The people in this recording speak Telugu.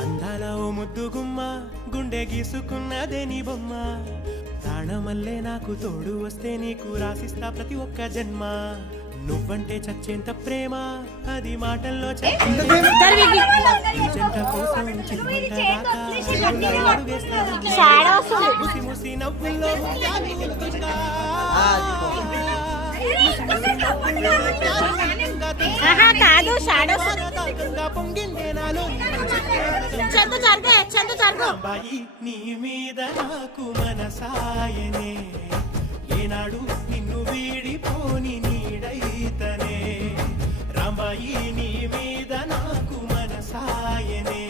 అందాల ఓ ముద్దు గుమ్మ గుండె గీసుకున్నదే నీ బొమ్మ ప్రాణమల్లే నాకు తోడు వస్తే నీకు రాసిస్తా ప్రతి ఒక్క జన్మ నువ్వంటే చచ్చేంత ప్రేమ అది మాటల్లో జంట కోసం ముసి ముసి నవ్వుల్లో కాదు రాంబాయి నీ మీద నాకు మనసాయనే ఏనాడు నిన్ను వీడిపోని నీడైతనే రాంబాయి నీ మీద నాకు మనసాయనే